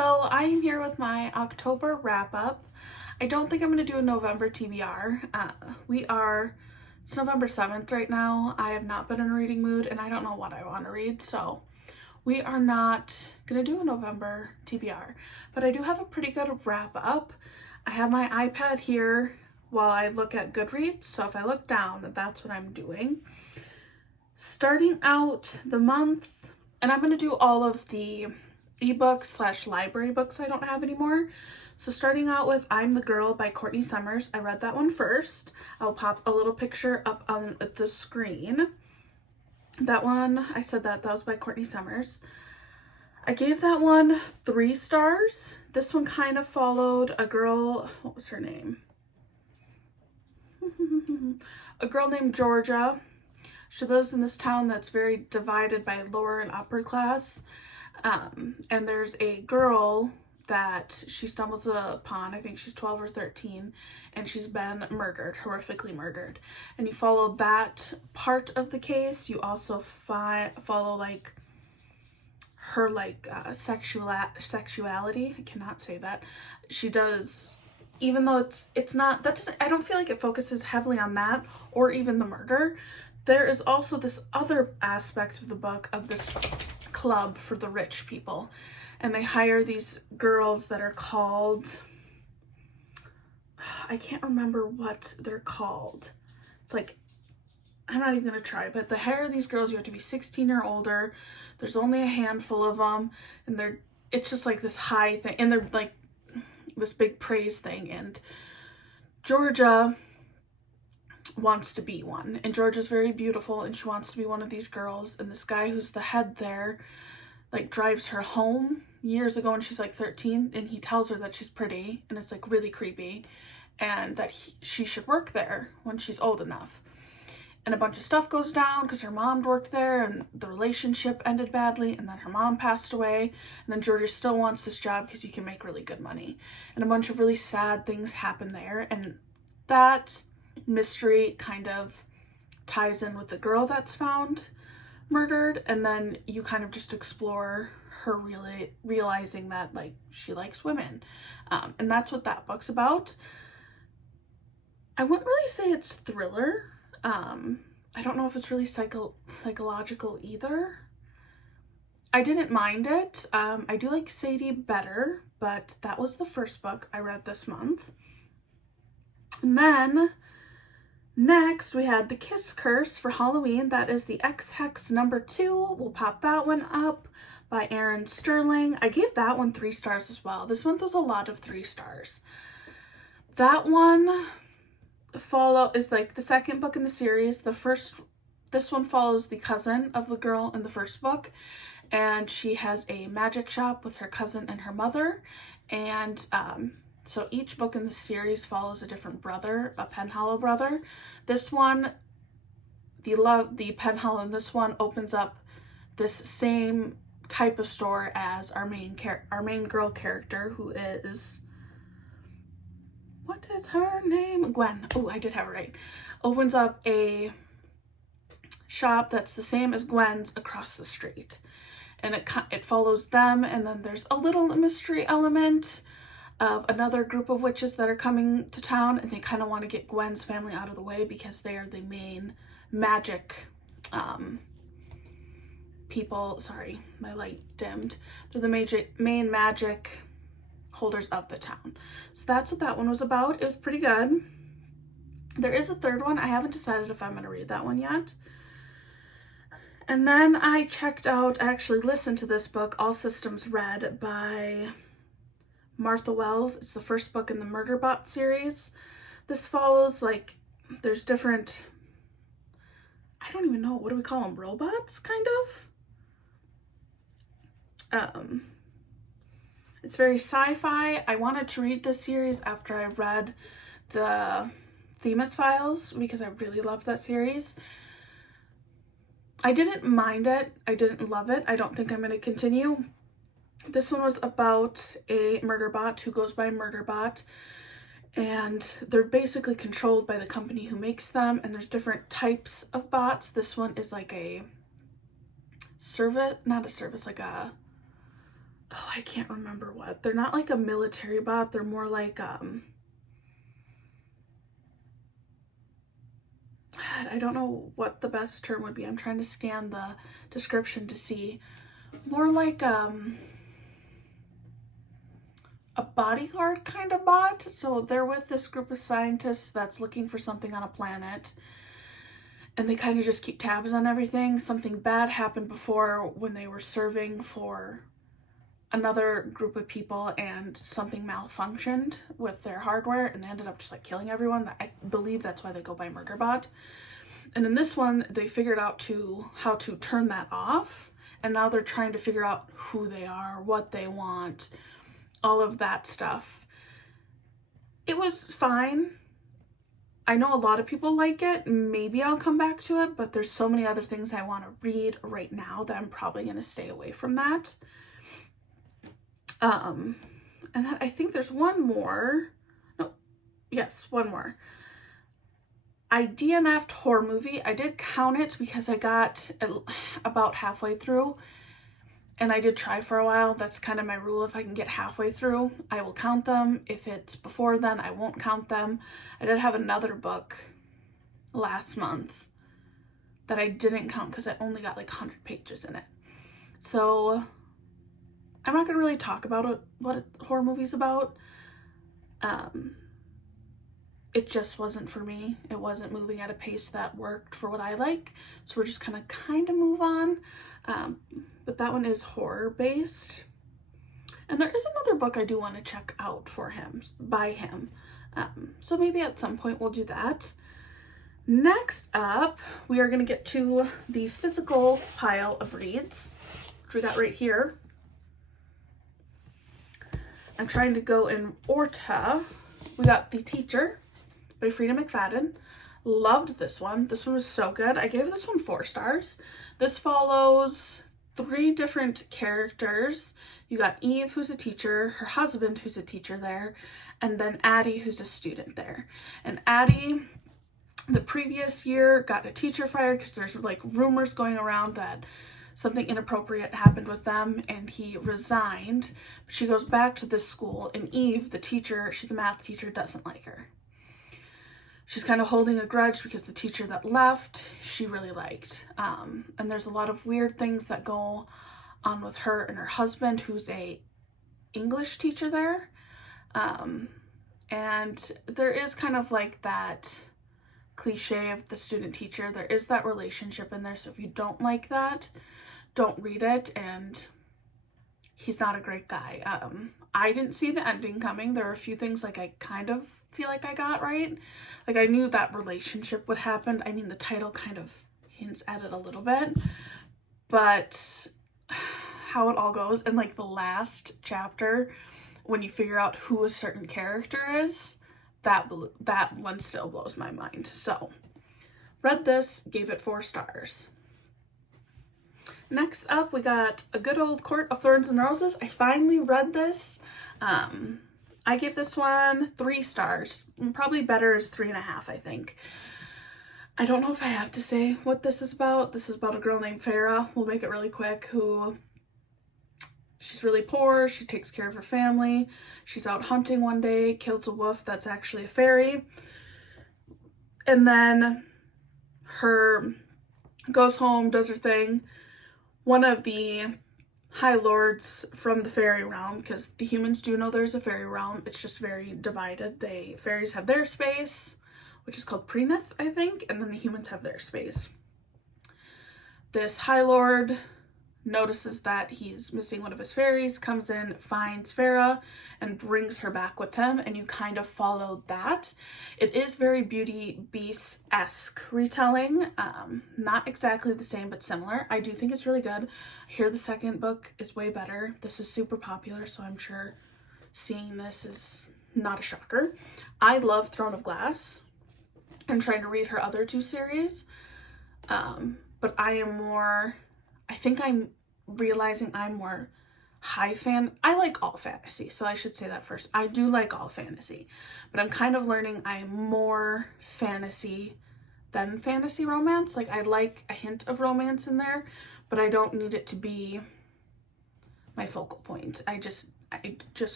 Hello, I am here with my October wrap up. I don't think I'm going to do a November TBR. It's November 7th right now. I have not been in a reading mood and I don't know what I want to read, so we are not going to do a November TBR. But I do have a pretty good wrap up. I have my iPad here while I look at Goodreads, so if I look down, that's what I'm doing. Starting out the month, and I'm going to do all of the ebooks / library books I don't have anymore. So starting out with I'm the Girl by Courtney Summers. I read that one first. I'll pop a little picture up on the screen. That one, I said that was by Courtney Summers. I gave that one 3 stars. This one kind of followed a girl, what was her name? A girl named Georgia. She lives in this town that's very divided by lower and upper class. And there's a girl that she stumbles upon, I think she's 12 or 13, and she's been murdered, horrifically murdered. And you follow that part of the case. You also follow like her sexuality. I cannot say that. She does, even though it's not, that doesn't, I don't feel like it focuses heavily on that or even the murder. There is also this other aspect of the book of this club for the rich people, and they hire these girls that are called, I can't remember what they're called. It's like, I'm not even gonna try, but they hire these girls. You have to be 16 or older. There's only a handful of them, and it's just like this high thing, and they're like this big praise thing. And Georgia wants to be one, and Georgia's very beautiful, and she wants to be one of these girls. And this guy who's the head there like drives her home years ago when she's like 13, and he tells her that she's pretty, and it's like really creepy, and that she should work there when she's old enough. And a bunch of stuff goes down because her mom worked there, and the relationship ended badly, and then her mom passed away, and then Georgia still wants this job because you can make really good money, and a bunch of really sad things happen there. And that mystery kind of ties in with the girl that's found murdered, and then you kind of just explore her really realizing that like she likes women, and that's what that book's about. I wouldn't really say it's thriller. I don't know if it's really psychological either. I didn't mind it. I do like Sadie better, but that was the first book I read this month. And then next, we had The Kiss Curse for Halloween. That is the Ex-Hex #2. We'll pop that one up, by Erin Sterling. I gave that one 3 stars as well. This month was a lot of 3 stars. That one is like the second book in the series. This one follows the cousin of the girl in the first book, and she has a magic shop with her cousin and her mother, and so each book in the series follows a different brother, a Penhallow brother. This one, the Penhallow in this one opens up this same type of store as our main girl character, who is, what is her name? Gwen. Oh, I did have it right. Opens up a shop that's the same as Gwen's across the street, and it follows them. And then there's a little mystery element of another group of witches that are coming to town, and they kind of want to get Gwen's family out of the way because they are the main magic people. Sorry, my light dimmed. They're the main magic holders of the town. So that's what that one was about. It was pretty good. There is a third one. I haven't decided if I'm going to read that one yet. And then I actually listened to this book, All Systems Red by Martha Wells. It's the first book in the Murderbot series. This follows, like, there's different, I don't even know, what do we call them? Robots, kind of? It's very sci-fi. I wanted to read this series after I read the Themis Files because I really loved that series. I didn't mind it. I didn't love it. I don't think I'm going to continue. This one was about a murderbot who goes by Murderbot, and they're basically controlled by the company who makes them, and there's different types of bots. This one is like a service, not a service, like a oh, I can't remember what. They're not like a military bot. They're more like, I don't know what the best term would be. I'm trying to scan the description to see. More like, a bodyguard kind of bot. So they're with this group of scientists that's looking for something on a planet, and they kind of just keep tabs on everything. Something bad happened before when they were serving for another group of people, and something malfunctioned with their hardware, and they ended up just like killing everyone. I believe that's why they go by Murderbot. And in this one, they figured out how to turn that off, and now they're trying to figure out who they are, what they want, all of that stuff. It was fine. I know a lot of people like it. Maybe I'll come back to it, but there's so many other things I want to read right now that I'm probably going to stay away from that. And then I think there's one more. No, yes, one more. I DNF'd horror movie. I did count it because I got about halfway through, and I did try for a while. That's kind of my rule. If I can get halfway through, I will count them. If it's before then, I won't count them. I did have another book last month that I didn't count because I only got like 100 pages in it. So I'm not going to really talk about it, what a horror movie's about. It just wasn't for me. It wasn't moving at a pace that worked for what I like. So we're just gonna kind of move on. But that one is horror based. And there is another book I do want to check out for him, by him. So maybe at some point we'll do that. Next up, we are gonna get to the physical pile of reads, which we got right here. I'm trying to go in order. We got The Teacher by Frida McFadden. Loved this one. This one was so good. I gave this one 4 stars. This follows 3 different characters. You got Eve, who's a teacher, her husband, who's a teacher there, and then Addie, who's a student there. And Addie, the previous year, got a teacher fired because there's like rumors going around that something inappropriate happened with them, and he resigned. But she goes back to this school, and Eve, the teacher, she's a math teacher, doesn't like her. She's kind of holding a grudge because the teacher that left, she really liked. And there's a lot of weird things that go on with her and her husband, who's a English teacher there. And there is kind of like that cliche of the student teacher. There is that relationship in there. So if you don't like that, don't read it. And he's not a great guy. I didn't see the ending coming. There are a few things like I kind of feel like I got right. Like I knew that relationship would happen. I mean, the title kind of hints at it a little bit, but how it all goes in like the last chapter, when you figure out who a certain character is, that one still blows my mind. So read this, gave it 4 stars. Next up, we got A Good Old Court of Thorns and Roses. I finally read this. I gave this one 3 stars. Probably better is 3.5, I think. I don't know if I have to say what this is about. This is about a girl named Farah. We'll make it really quick. Who, she's really poor. She takes care of her family. She's out hunting one day, kills a wolf that's actually a fairy. And then her goes home, does her thing. One of the High Lords from the fairy realm, because the humans do know there's a fairy realm, it's just very divided. Fairies have their space, which is called Prenith, I think, and then the humans have their space. This High Lord notices that he's missing one of his fairies, comes in, finds Farah, and brings her back with him, and you kind of follow that. It is very Beauty Beast-esque retelling. Not exactly the same, but similar. I do think it's really good. I hear the second book is way better. This is super popular, so I'm sure seeing this is not a shocker. I love Throne of Glass. I'm trying to read her other 2 series, but I think I'm realizing I'm more I like all fantasy, so I should say that first. I do like all fantasy, but I'm kind of learning I'm more fantasy than fantasy romance. Like I like a hint of romance in there, but I don't need it to be my focal point. I just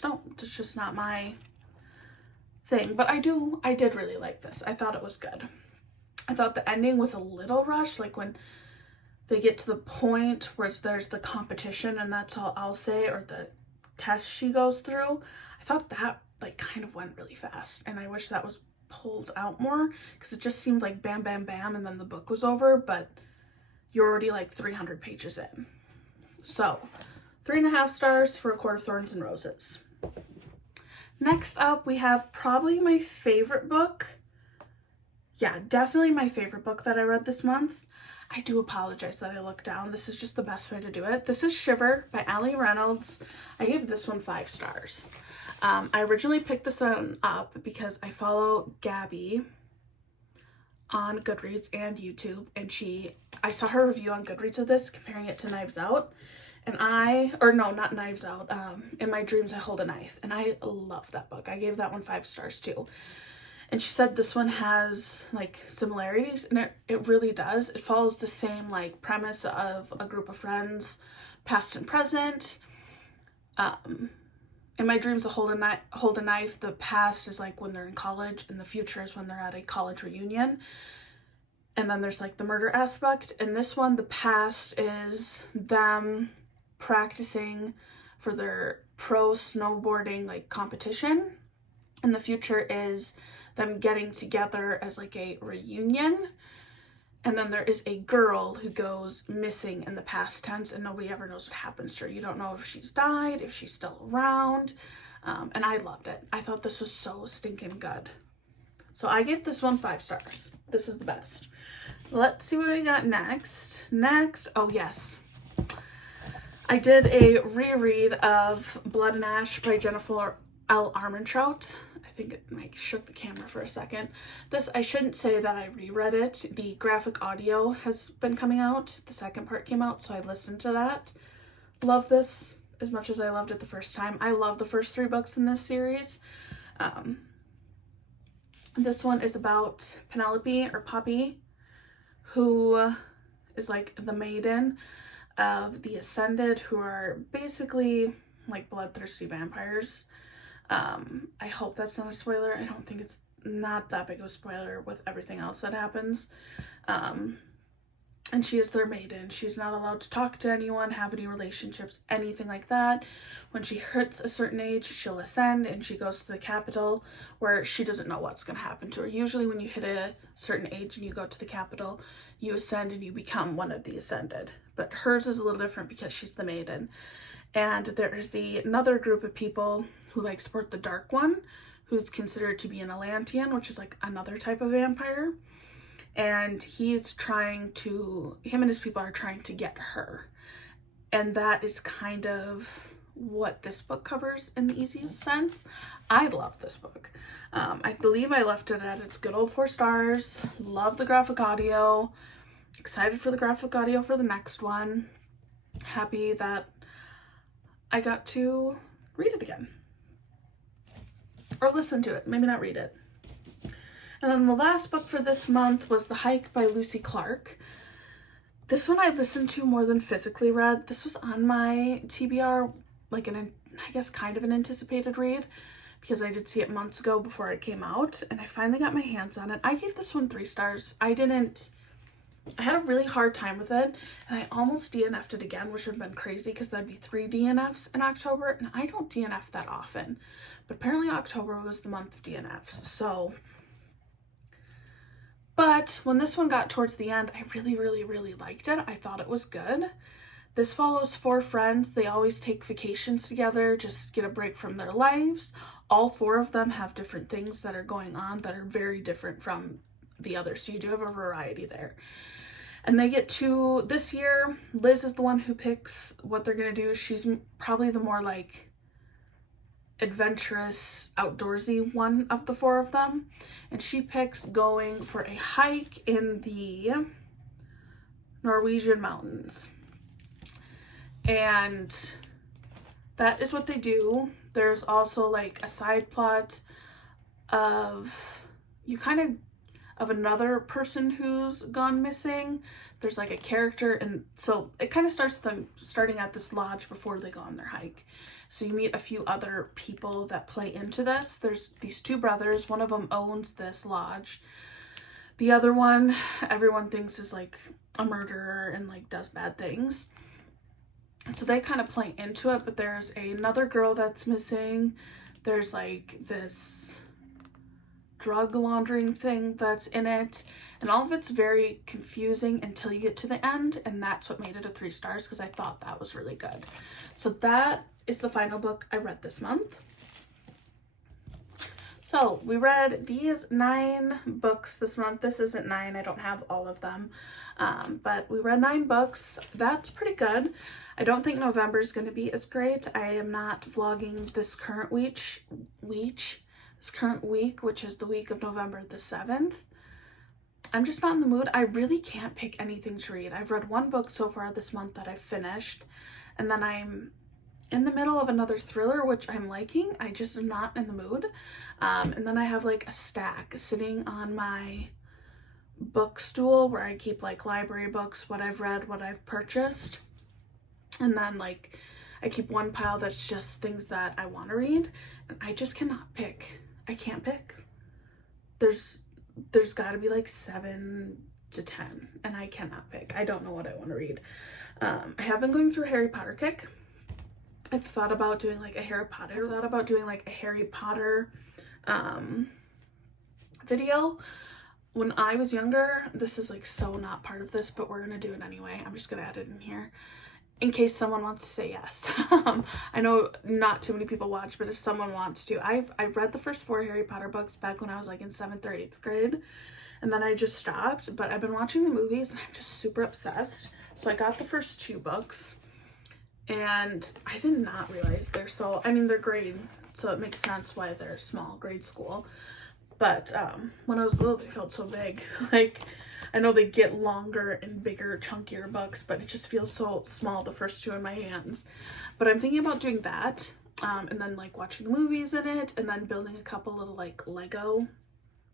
don't. It's just not my thing. But I did really like this. I thought it was good. I thought the ending was a little rushed, like when they get to the point where there's the competition, and that's all I'll say, or the test she goes through. I thought that like kind of went really fast, and I wish that was pulled out more, because it just seemed like bam bam bam and then the book was over, but you're already like 300 pages in. So 3.5 stars for A Court of Thorns and Roses. Next up, we have probably my favorite book. Yeah, definitely my favorite book that I read this month. I do apologize that I looked down. This is just the best way to do it. This is Shiver by Ali Reynolds. I gave this one 5 stars. I originally picked this one up because I follow Gabby on Goodreads and YouTube, and I saw her review on Goodreads of this, comparing it to Knives Out, and not Knives Out, In My Dreams I Hold a Knife, and I love that book. I gave that one 5 stars too. And she said this one has like similarities, and it really does. It follows the same like premise of a group of friends, past and present. In My Dreams I Hold a Knife, the past is like when they're in college, and the future is when they're at a college reunion. And then there's like the murder aspect. In this one, the past is them practicing for their pro snowboarding like competition, and the future is them getting together as like a reunion. And then there is a girl who goes missing in the past tense, and nobody ever knows what happens to her. You don't know if she's died, if she's still around. And I loved it. I thought this was so stinking good. So I gave this one 5 stars. This is the best. Let's see what we got next. Oh yes. I did a reread of Blood and Ash by Jennifer L. Armentrout. I think it might shook the camera for a second. This, I shouldn't say that I reread it. The graphic audio has been coming out. The second part came out, so I listened to that. Love this as much as I loved it the first time. I love the first 3 books in this series. This one is about Penelope, or Poppy, who is like the maiden of the Ascended, who are basically like bloodthirsty vampires. I hope that's not a spoiler. I don't think it's not that big of a spoiler with everything else that happens. And she is their maiden. She's not allowed to talk to anyone, have any relationships, anything like that. When she hits a certain age, she'll ascend, and she goes to the capital, where she doesn't know what's going to happen to her. Usually when you hit a certain age and you go to the capital, you ascend and you become one of the Ascended. But hers is a little different because she's the maiden. And there's another group of people who like support the Dark One, who's considered to be an Atlantean, which is like another type of vampire. And him and his people are trying to get her. And that is kind of what this book covers in the easiest sense. I love this book. I believe I left it at its good old 4 stars. Love the graphic audio. Excited for the graphic audio for the next one. Happy that I got to read it again. Or listen to it, maybe not read it. And then the last book for this month was The Hike by Lucy Clark. This one I listened to more than physically read. This was on my TBR, like I guess kind of an anticipated read, because I did see it months ago before it came out, and I finally got my hands on it. I gave this one 3 stars. I had a really hard time with it, and I almost DNF'd it again, which would have been crazy because that'd be 3 DNFs in October, and I don't DNF that often. But apparently October was the month of DNFs, so... But when this one got towards the end, I really, really, really liked it. I thought it was good. This follows 4 friends. They always take vacations together, just get a break from their lives. All 4 of them have different things that are going on that are very different from the others, so you do have a variety there. And they get to, this year, Liz is the one who picks what they're going to do. She's probably the more like adventurous, outdoorsy one of the 4 of them, and she picks going for a hike in the Norwegian mountains. And that is what they do. There's also like a side plot of of another person who's gone missing. There's like a character, and so it kind of starts them starting at this lodge before they go on their hike. So you meet a few other people that play into this. There's these two brothers. One of them owns this lodge. The other one, everyone thinks is like a murderer and like does bad things. So they kind of play into it, but there's another girl that's missing. There's like this drug laundering thing that's in it, and all of it's very confusing until you get to the end, and that's what made it a 3 stars, because I thought that was really good. So that is the final book I read this month. So we read these 9 books this month. This isn't 9, I don't have all of them, but we read 9 books. That's pretty good. I don't think November is going to be as great. I am not vlogging this current week, which is the week of November the 7th. I'm just not in the mood. I really can't pick anything to read. I've read 1 book so far this month that I've finished, and then I'm in the middle of another thriller, which I'm liking. I just am not in the mood. And then I have like a stack sitting on my book stool where I keep like library books, what I've read, what I've purchased. And then like I keep one pile that's just things that I want to read, and I just cannot pick. I can't pick. There's got to be like 7 to 10, and I cannot pick. I don't know what I want to read. I have been going through Harry Potter kick. I've thought about doing like a Harry Potter video. When I was younger, this is like so not part of this, but we're gonna do it anyway. I'm just gonna add it in here in case someone wants to say yes. I know not too many people watch, but if someone wants to, I read the first 4 Harry Potter books back when I was like in 7th or 8th grade, and then I just stopped, but I've been watching the movies and I'm just super obsessed. So I got the first 2 books, and I did not realize they're grade, so it makes sense why they're small, grade school. But when I was little, they felt so big. Like, I know they get longer and bigger, chunkier books, but it just feels so small, the first 2 in my hands. But I'm thinking about doing that, and then like watching the movies in it, and then building a couple little like Lego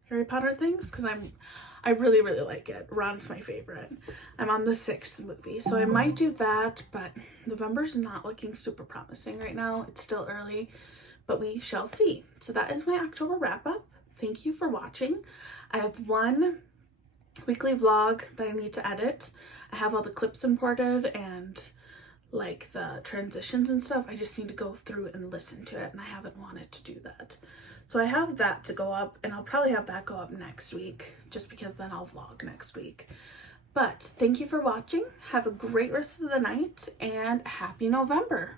Harry Potter things, because I really, really like it. Ron's my favorite. I'm on the 6th movie, so I might do that, but November's not looking super promising right now. It's still early, but we shall see. So that is my October wrap-up. Thank you for watching. I have 1 weekly vlog that I need to edit. I have all the clips imported and like the transitions and stuff. I just need to go through and listen to it, and I haven't wanted to do that. So I have that to go up, and I'll probably have that go up next week, just because then I'll vlog next week. But thank you for watching. Have a great rest of the night, and happy November.